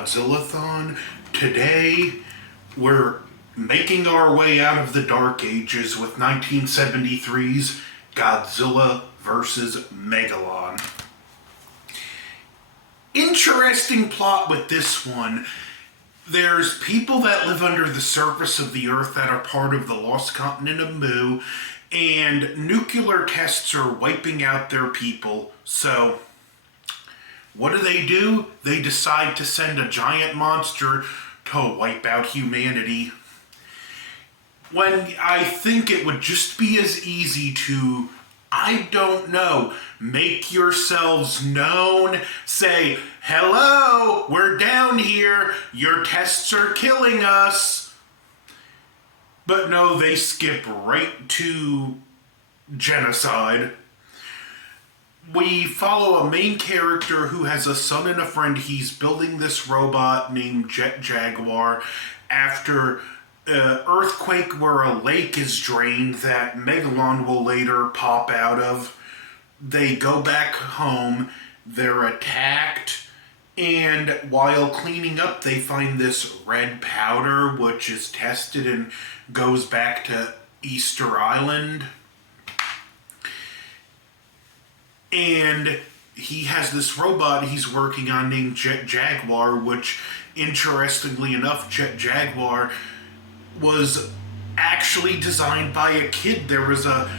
Godzillathon. Today, we're making our way out of the Dark Ages with 1973's Godzilla vs. Megalon. Interesting plot with this one. There's people that live under the surface of the Earth that are part of the lost continent of Mu, and nuclear tests are wiping out their people. So, what do? They decide to send a giant monster to wipe out humanity. When I think it would just be as easy to, I don't know, make yourselves known, say, hello, we're down here, your tests are killing us. But no, they skip right to genocide. We follow a main character who has a son and a friend. He's building this robot named Jet Jaguar after an earthquake where a lake is drained that Megalon will later pop out of. They go back home, they're attacked, and while cleaning up they find this red powder which is tested and goes back to Easter Island. And he has this robot he's working on named Jet Jaguar, which, interestingly enough, Jet Jaguar was actually designed by a kid. There was a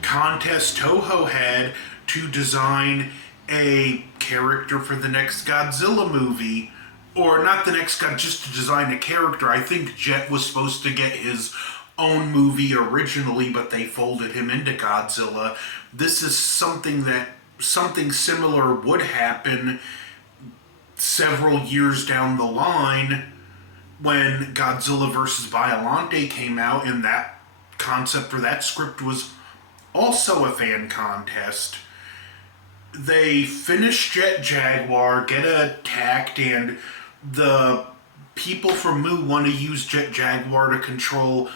contest TOHO had to design a character for the next Godzilla movie. Or not the next Godzilla, just to design a character. I think Jet was supposed to get his own movie originally, but they folded him into Godzilla. This is something similar would happen several years down the line when Godzilla vs. Biollante came out, and that concept or that script was also a fan contest. They finish Jet Jaguar, get attacked, and the people from Mu want to use Jet Jaguar to control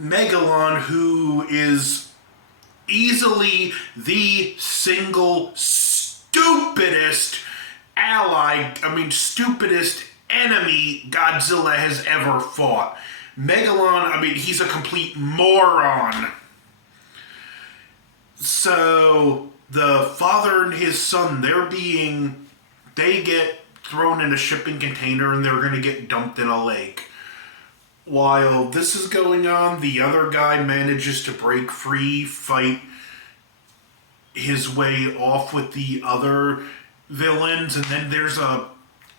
Megalon, who is easily the single stupidest stupidest enemy Godzilla has ever fought. Megalon, he's a complete moron. So, the father and his son, they get thrown in a shipping container and they're going to get dumped in a lake. While this is going on, the other guy manages to break free, fight his way off with the other villains, and then there's a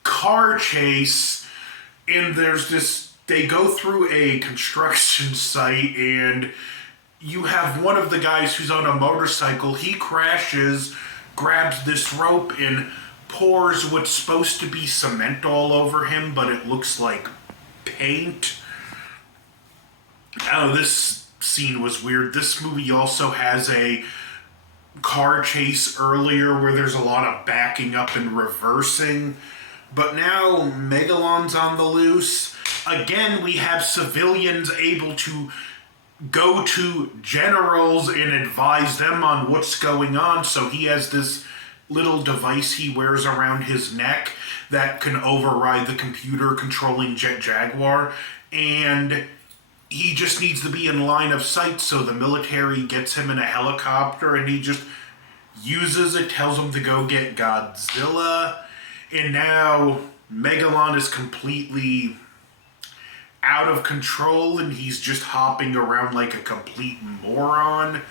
car chase, and they go through a construction site, and you have one of the guys who's on a motorcycle. He crashes, grabs this rope, and pours what's supposed to be cement all over him, but it looks like paint. Oh, this scene was weird. This movie also has a car chase earlier where there's a lot of backing up and reversing. But now Megalon's on the loose. Again, we have civilians able to go to generals and advise them on what's going on. So he has this little device he wears around his neck that can override the computer controlling Jet Jaguar. And he just needs to be in line of sight, so the military gets him in a helicopter and he just uses it, tells him to go get Godzilla. And now Megalon is completely out of control and he's just hopping around like a complete moron.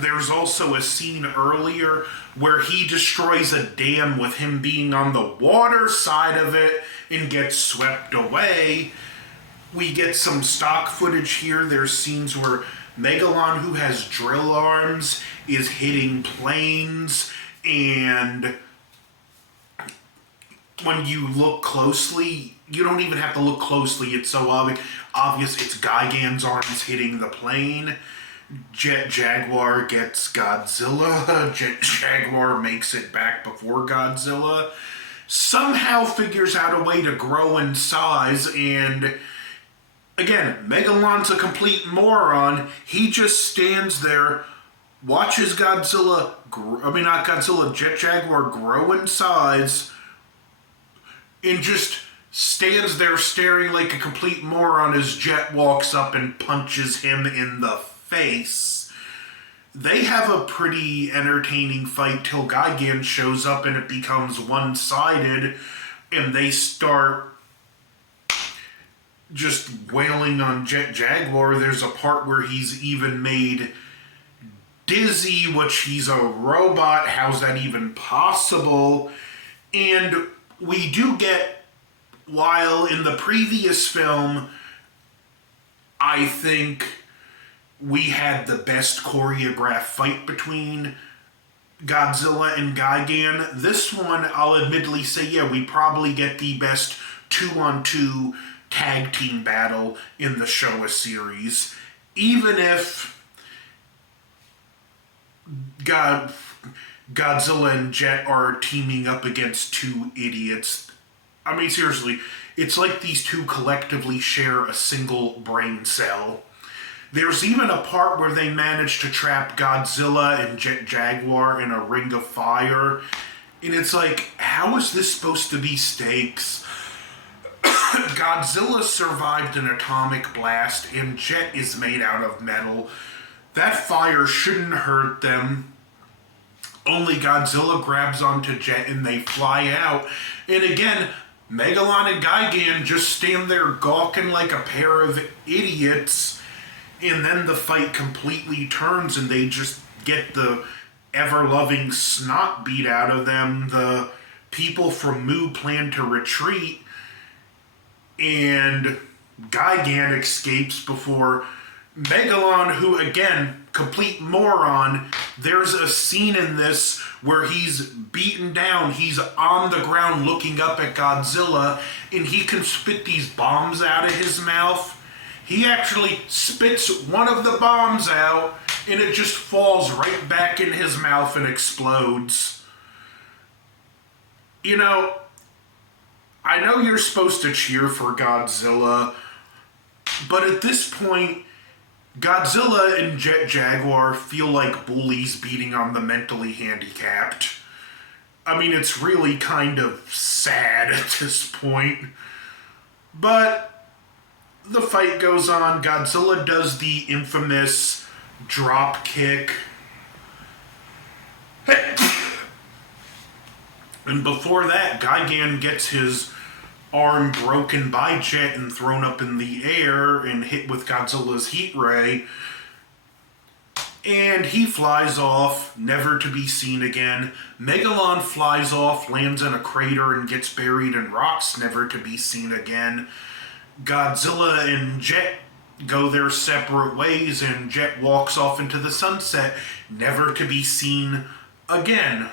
There's also a scene earlier where he destroys a dam with him being on the water side of it and gets swept away. We get some stock footage here. There's scenes where Megalon, who has drill arms, is hitting planes, and when you look closely, you don't even have to look closely, it's so obvious it's Gigan's arms hitting the plane. Jet Jaguar gets Godzilla. Jet Jaguar makes it back before Godzilla. Somehow figures out a way to grow in size, and again, Megalon's a complete moron. He just stands there, watches Jet Jaguar grow in size, and just stands there staring like a complete moron as Jet walks up and punches him in the face. They have a pretty entertaining fight till Gigan shows up and it becomes one-sided, and they start just wailing on Jet Jaguar. There's a part where he's even made dizzy, which he's a robot. How's that even possible? And we do get, while in the previous film, I think we had the best choreographed fight between Godzilla and Gigan. This one, I'll admittedly say, yeah, we probably get the best 2-on-2 tag team battle in the Showa series. Even if Godzilla and Jet are teaming up against two idiots. I mean, seriously, it's like these two collectively share a single brain cell. There's even a part where they manage to trap Godzilla and Jet Jaguar in a ring of fire. And it's like, how is this supposed to be stakes? Godzilla survived an atomic blast and Jet is made out of metal. That fire shouldn't hurt them. Only Godzilla grabs onto Jet and they fly out. And again, Megalon and Gigan just stand there gawking like a pair of idiots. And then the fight completely turns and they just get the ever-loving snot beat out of them. The people from Mu plan to retreat. And Gigan escapes before Megalon, who, again, complete moron. There's a scene in this where he's beaten down. He's on the ground looking up at Godzilla, and he can spit these bombs out of his mouth. He actually spits one of the bombs out, and it just falls right back in his mouth and explodes. You know, I know you're supposed to cheer for Godzilla, but at this point, Godzilla and Jet Jaguar feel like bullies beating on the mentally handicapped. I mean, it's really kind of sad at this point. But the fight goes on. Godzilla does the infamous drop kick. And before that, Gigan gets his arm broken by Jet and thrown up in the air and hit with Godzilla's heat ray. And he flies off, never to be seen again. Megalon flies off, lands in a crater, and gets buried in rocks, never to be seen again. Godzilla and Jet go their separate ways, and Jet walks off into the sunset, never to be seen again.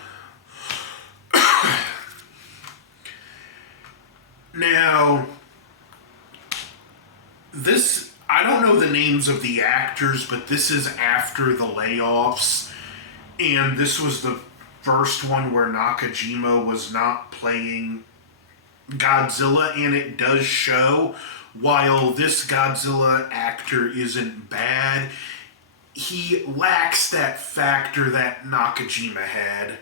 Now, this, I don't know the names of the actors, but this is after the layoffs, and this was the first one where Nakajima was not playing Godzilla, and it does show, while this Godzilla actor isn't bad, he lacks that factor that Nakajima had.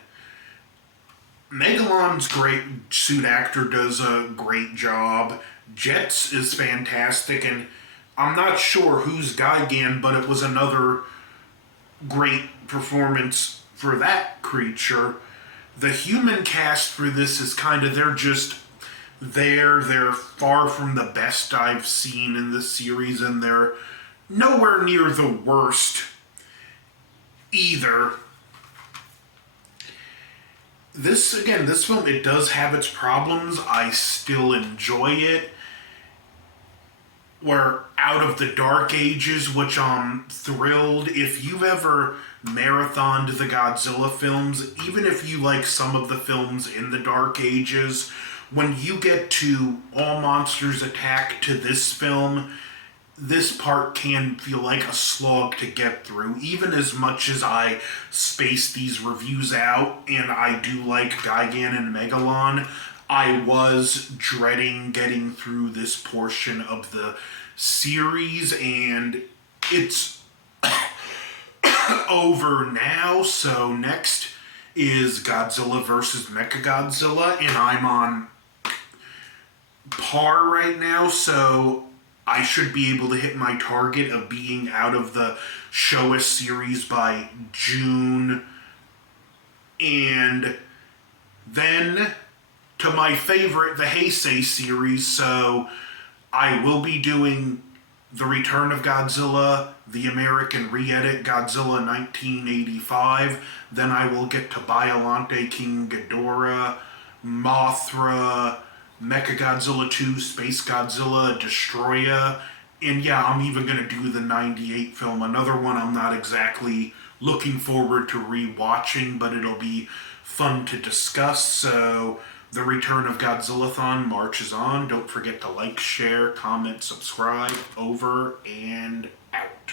Megalon's great suit actor does a great job. Jet's is fantastic, and I'm not sure who's Gigan, but it was another great performance for that creature. The human cast for this is kind of, they're just there. They're far from the best I've seen in the series, and they're nowhere near the worst either. This film, it does have its problems. I still enjoy it. We're out of the Dark Ages, which I'm thrilled. If you've ever marathoned the Godzilla films, even if you like some of the films in the Dark Ages, when you get to All Monsters Attack to this film, this part can feel like a slog to get through. Even as much as I space these reviews out, and I do like Gigan and Megalon, I was dreading getting through this portion of the series, and it's over now. So next is Godzilla vs. Mechagodzilla, and I'm on par right now, so I should be able to hit my target of being out of the Showa series by June. And then to my favorite, the Heisei series. So I will be doing The Return of Godzilla, the American re-edit Godzilla 1985. Then I will get to Biollante, King Ghidorah, Mothra, Mechagodzilla 2, Space Godzilla, Destroya. And yeah, I'm even going to do the 98 film. Another one I'm not exactly looking forward to rewatching, but it'll be fun to discuss. So, The Return of Godzillathon marches on. Don't forget to like, share, comment, subscribe. Over and out.